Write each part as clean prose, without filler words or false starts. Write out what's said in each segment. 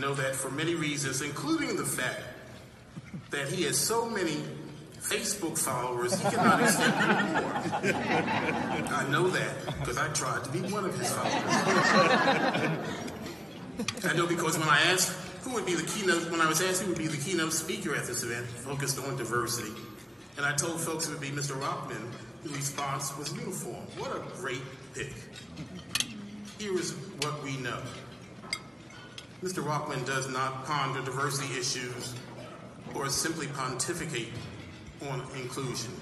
know that for many reasons, including the fact that he has so many Facebook followers, he cannot accept more. I know that because I tried to be one of his followers. I know because when I asked who would be the keynote, when I was asked who would be the keynote speaker at this event focused on diversity, and I told folks it would be Mr. Rahman, the response was uniform. What a great pick. Here is what we know. Mr. Rahman does not ponder diversity issues or simply pontificate on inclusion.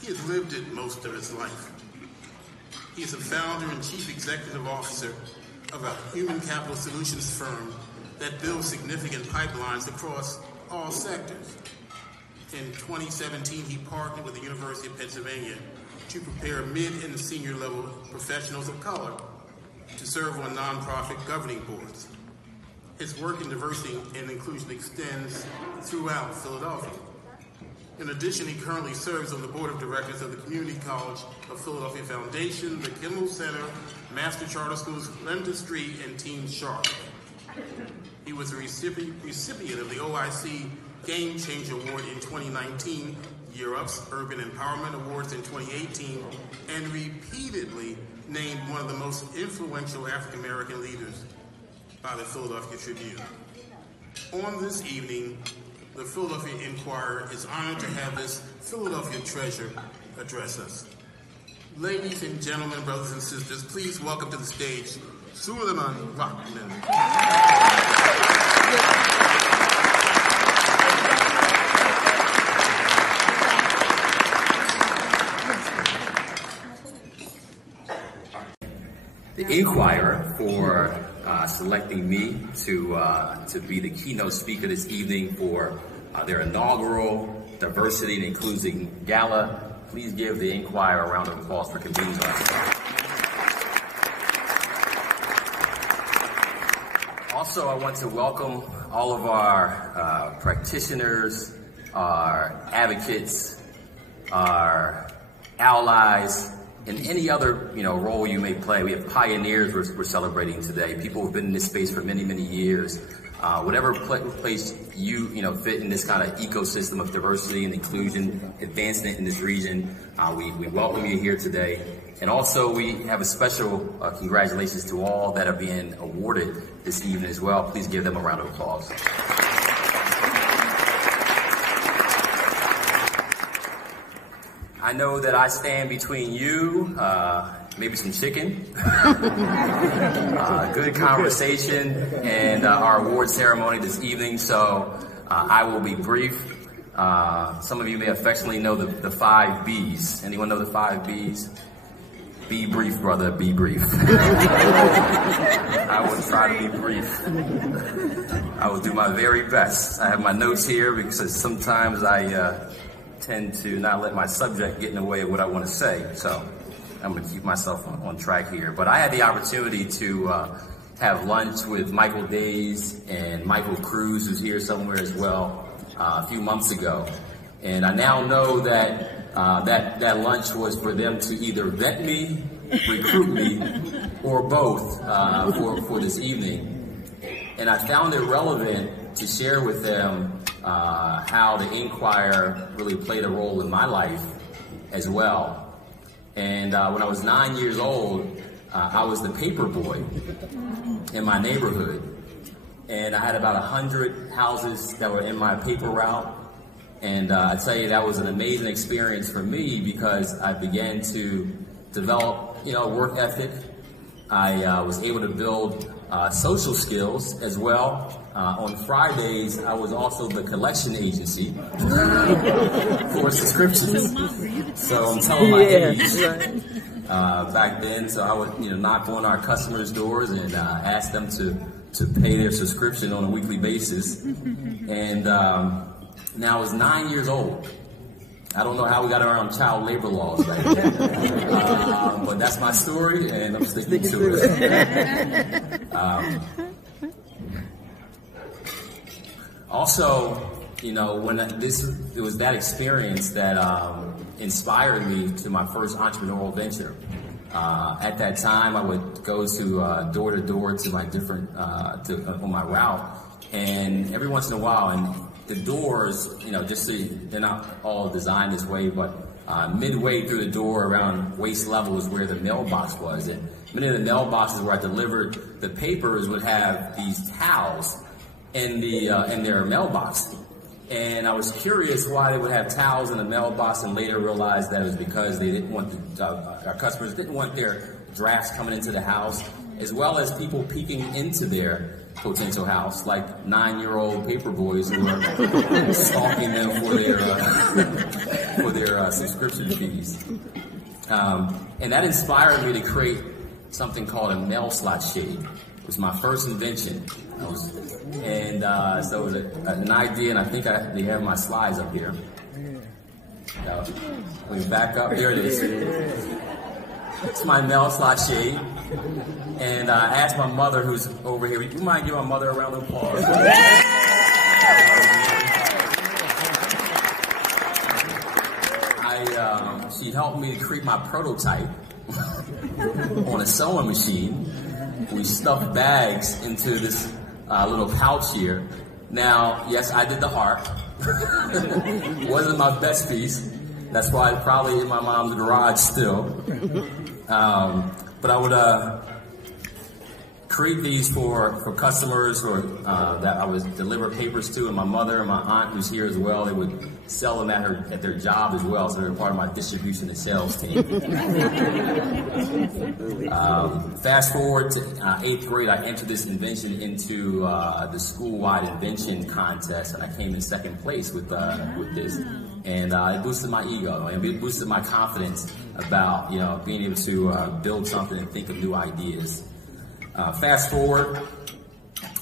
He has lived it most of his life. He is a founder and chief executive officer of a human capital solutions firm that builds significant pipelines across all sectors. In 2017, he partnered with the University of Pennsylvania to prepare mid and senior level professionals of color to serve on nonprofit governing boards. His work in diversity and inclusion extends throughout Philadelphia. In addition, he currently serves on the board of directors of the Community College of Philadelphia Foundation, the Kimmel Center, Master Charter Schools, Lender Street, and Team Sharp. He was a recipient of the OIC Game Changer Award in 2019, Europe's Urban Empowerment Awards in 2018, and repeatedly named one of the most influential African American leaders by the Philadelphia Tribune. On this evening, the Philadelphia Inquirer is honored to have this Philadelphia treasure address us. Ladies and gentlemen, brothers and sisters, please welcome to the stage Sulaiman Rahman. The Inquirer for selecting me to be the keynote speaker this evening for their inaugural Diversity and Inclusion Gala. Please give the Inquirer a round of applause for convening us. Also, I want to welcome all of our practitioners, our advocates, our allies, and any other role you may play. We have pioneers we're celebrating today. People who've been in this space for many, many years. Whatever place you fit in this kind of ecosystem of diversity and inclusion, advancement in this region, we welcome you here today. And also we have a special congratulations to all that are being awarded this evening as well. Please give them a round of applause. I know that I stand between you, maybe some chicken, good conversation, and our award ceremony this evening, so I will be brief. Some of you may affectionately know the 5 B's. Anyone know the 5 B's? Be brief, brother, be brief. I will try to be brief. I will do my very best. I have my notes here because sometimes I tend to not let my subject get in the way of what I want to say, so I'm going to keep myself on track here. But I had the opportunity to have lunch with Michael Days and Michael Cruz, who's here somewhere as well, a few months ago. And I now know that that lunch was for them to either vet me, recruit me, or both for this evening. And I found it relevant to share with them how the Inquirer really played a role in my life as well. And when I was 9 years old, I was the paper boy in my neighborhood. And I had about 100 houses that were in my paper route. And I tell you, that was an amazing experience for me because I began to develop, work ethic. I was able to build social skills as well. On Fridays, I was also the collection agency for subscriptions. So I'm telling my age back then. So I would, knock on our customers' doors and ask them to pay their subscription on a weekly basis. And now I was 9 years old. I don't know how we got around child labor laws back then. But that's my story, and I'm sticking to it. Also, when it was that experience that inspired me to my first entrepreneurial venture. At that time, I would go to door to door to my different on my route And every once in a while, and the doors, you know, just so they're not all designed this way, but midway through the door around waist level is where the mailbox was. And many of the mailboxes where I delivered the papers would have these towels in their mailbox. And I was curious why they would have towels in the mailbox, and later realized that it was because they didn't want our customers didn't want their drafts coming into the house, as well as people peeking into their potential house, like 9-year-old paper boys who are stalking them for their subscription fees. And that inspired me to create something called a mail slot shade. It was my first invention. So it was an idea, and I think they have my slides up here. Let me back up. There it is. It's my mail slot shade. And I asked my mother, who's over here, you mind giving my mother a round of applause? She helped me to create my prototype on a sewing machine. We stuffed bags into this little pouch here. Now, yes, I did the heart. It wasn't my best piece. That's why it's probably in my mom's garage still. But I would create these for customers that I would deliver papers to, and my mother and my aunt, who's here as well, they would sell them at their job as well, so they're part of my distribution and sales team. Fast forward to 8th grade, I entered this invention into the school-wide invention contest, and I came in 2nd place with this. And it boosted my ego, and it boosted my confidence about, you know, being able to build something and think of new ideas. Fast forward,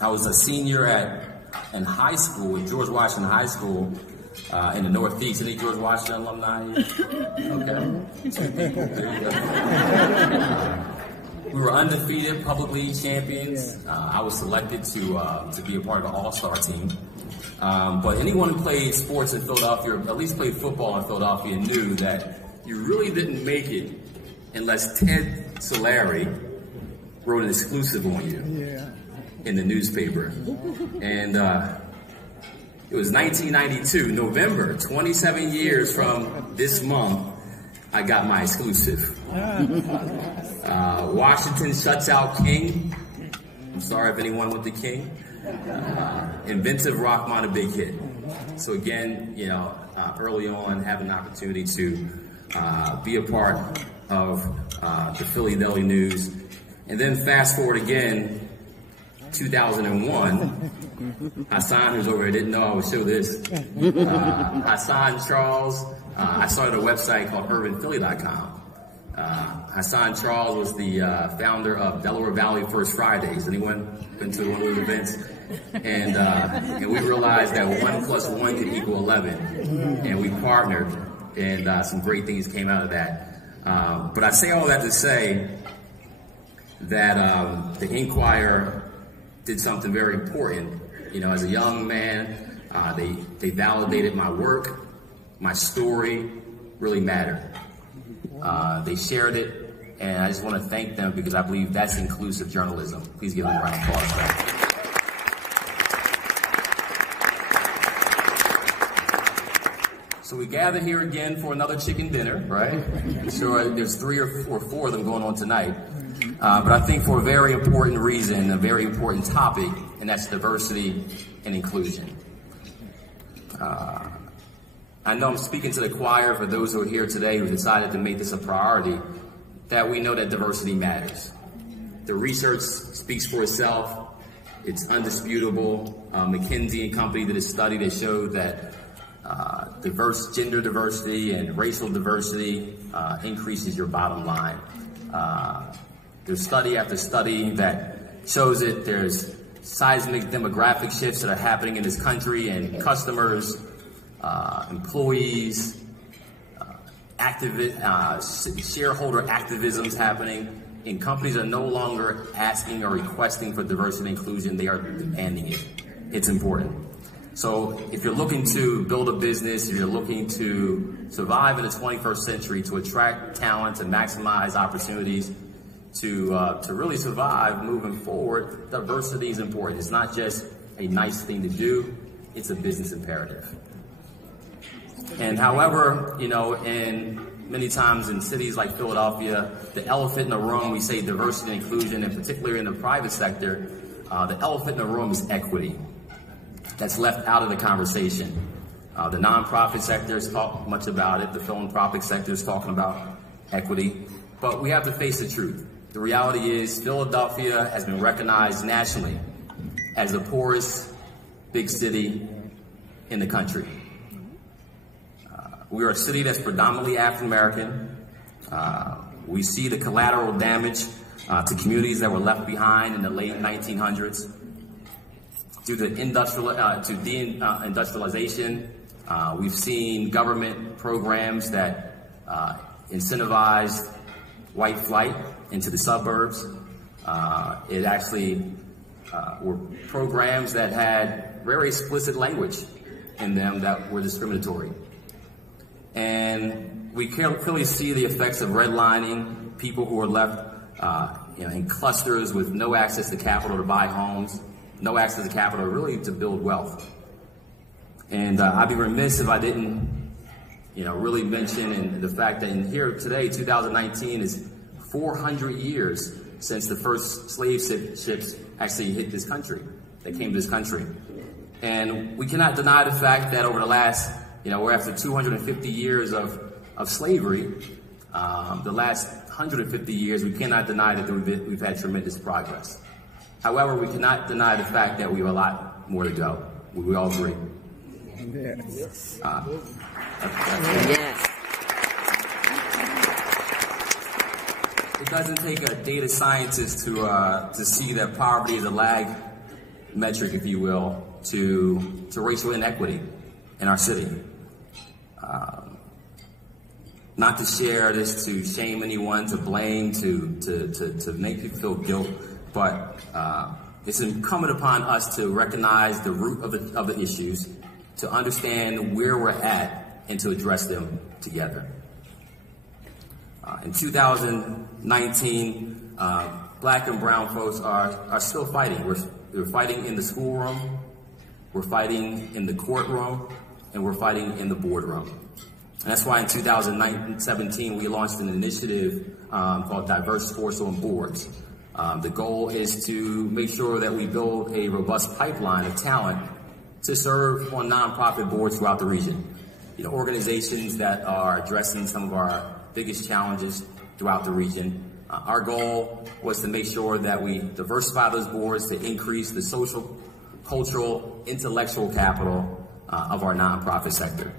I was a senior in high school, at George Washington High School in the Northeast. Any George Washington alumni? Okay. 2 people. There you go. We were undefeated, public league champions. I was selected to be a part of the all-star team. But anyone who played sports in Philadelphia, or at least played football in Philadelphia, knew that you really didn't make it unless Ted Solari wrote an exclusive on you in the newspaper. And it was 1992, November, 27 years from this month, I got my exclusive. Washington shuts out King. I'm sorry if anyone with the King. Inventive Rahman, a big hit. So again, you know, early on, having an opportunity to be a part of the Philly Daily News. And then fast forward again, 2001, Hassan, who's over here, didn't know I would show this. Hassan Charles, I started a website called UrbanPhilly.com. Hassan Charles was the founder of Delaware Valley First Fridays. Anyone been to one of those events? And we realized that 1 + 1 could equal 11. And we partnered, and some great things came out of that. But I say all that to say that the Inquirer did something very important. You know, as a young man, they validated my work, my story really mattered. They shared it, and I just want to thank them because I believe that's inclusive journalism. Please give them a round of applause for that. So we gather here again for another chicken dinner, right? I'm sure there's 3 or 4 of them going on tonight. But I think for a very important reason, a very important topic, and that's diversity and inclusion. I know I'm speaking to the choir for those who are here today who decided to make this a priority, that we know that diversity matters. The research speaks for itself. It's undisputable. McKinsey and Company did a study that showed that gender diversity and racial diversity increases your bottom line. There's study after study that shows it. There's seismic demographic shifts that are happening in this country, and customers, employees, shareholder activism's happening, and companies are no longer asking or requesting for diversity and inclusion. They are demanding it. It's important. So if you're looking to build a business, if you're looking to survive in the 21st century, to attract talent, to maximize opportunities, to really survive moving forward, diversity is important. It's not just a nice thing to do. It's a business imperative. And however, many times in cities like Philadelphia, the elephant in the room, we say diversity and inclusion, and particularly in the private sector, the elephant in the room is equity. That's left out of the conversation. The nonprofit sectors talk much about it. The philanthropic sector is talking about equity. But we have to face the truth. The reality is Philadelphia has been recognized nationally as the poorest big city in the country. We are a city that's predominantly African American. We see the collateral damage to communities that were left behind in the late 1900s. Due to deindustrialization, we've seen government programs that incentivized white flight into the suburbs. It actually were programs that had very explicit language in them that were discriminatory. And we clearly see the effects of redlining, people who are left in clusters with no access to capital to buy homes, no access to capital really to build wealth. And I'd be remiss if I didn't really mention the fact that in here today, 2019 is 400 years since the first slave ships actually hit this country. They came to this country. And we cannot deny the fact that over the last, we're after 250 years of slavery. The last 150 years, we cannot deny that we've had tremendous progress. However, we cannot deny the fact that we have a lot more to go. We all agree. Yes. Yes. It doesn't take a data scientist to see that poverty is a lag metric, if you will, to racial inequity in our city. Not to share this to shame anyone, to blame, to make people feel guilt, but it's incumbent upon us to recognize the root of the issues, to understand where we're at, and to address them together. In 2019, black and brown folks are still fighting. We're fighting in the schoolroom, we're fighting in the courtroom, and we're fighting in the boardroom. And that's why in 2017 we launched an initiative called Diverse Force on Boards. The goal is to make sure that we build a robust pipeline of talent to serve on nonprofit boards throughout the region. Organizations that are addressing some of our biggest challenges throughout the region. Our goal was to make sure that we diversify those boards to increase the social, cultural, intellectual capital of our nonprofit sector.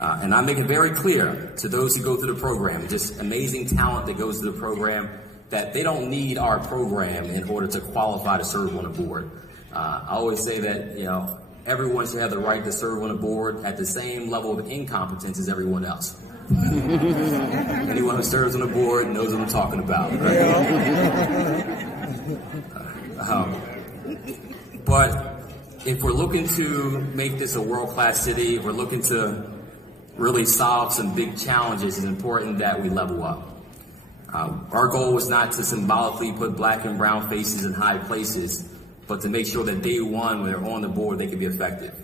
And I make it very clear to those who go through the program, just amazing talent that goes through the program, that they don't need our program in order to qualify to serve on a board. I always say that, everyone should have the right to serve on a board at the same level of incompetence as everyone else. Anyone who serves on a board knows what I'm talking about. Right? But if we're looking to make this a world-class city, if we're looking to really solve some big challenges, it's important that we level up. Our goal was not to symbolically put black and brown faces in high places, but to make sure that day one, when they're on the board, they can be effective.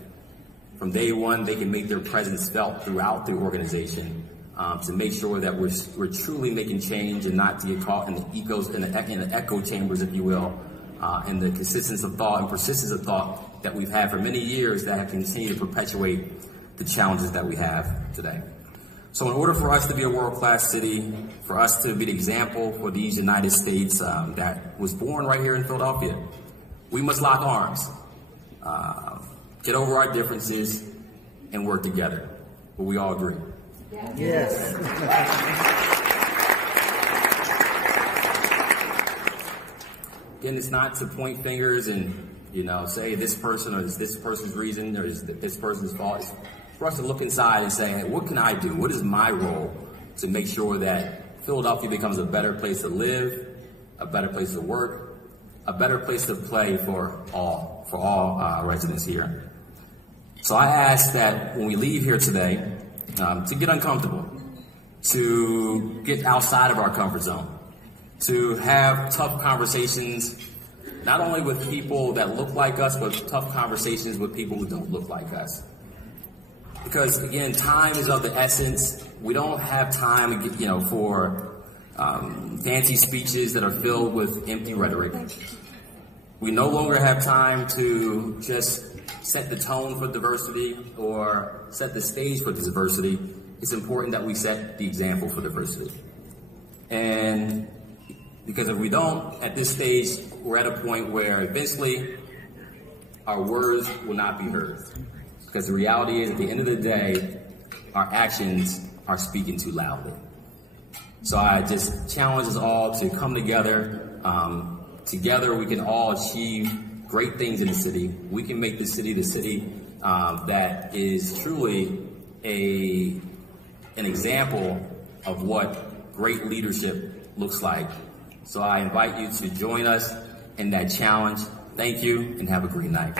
From day one, they can make their presence felt throughout the organization to make sure that we're truly making change and not to get caught in the echo chambers, if you will, and the consistency of thought and persistence of thought that we've had for many years that have continued to perpetuate the challenges that we have today. So in order for us to be a world-class city, for us to be the example for these United States that was born right here in Philadelphia, we must lock arms, get over our differences, and work together. Will we all agree? Yes. Again, it's not to point fingers and, say this person or this person's reason or this person's fault. It's for us to look inside and say, hey, what can I do? What is my role to make sure that Philadelphia becomes a better place to live, a better place to work, a better place to play for all residents here. So I ask that when we leave here today, to get uncomfortable, to get outside of our comfort zone, to have tough conversations not only with people that look like us, but tough conversations with people who don't look like us. Because again, time is of the essence. We don't have time, for fancy speeches that are filled with empty rhetoric. We no longer have time to just set the tone for diversity or set the stage for diversity. It's important that we set the example for diversity. And because if we don't, at this stage, we're at a point where eventually our words will not be heard. Because the reality is, at the end of the day, our actions are speaking too loudly. So I just challenge us all to come together. Together we can all achieve great things in the city. We can make the city that is truly an example of what great leadership looks like. So I invite you to join us in that challenge. Thank you and have a great night.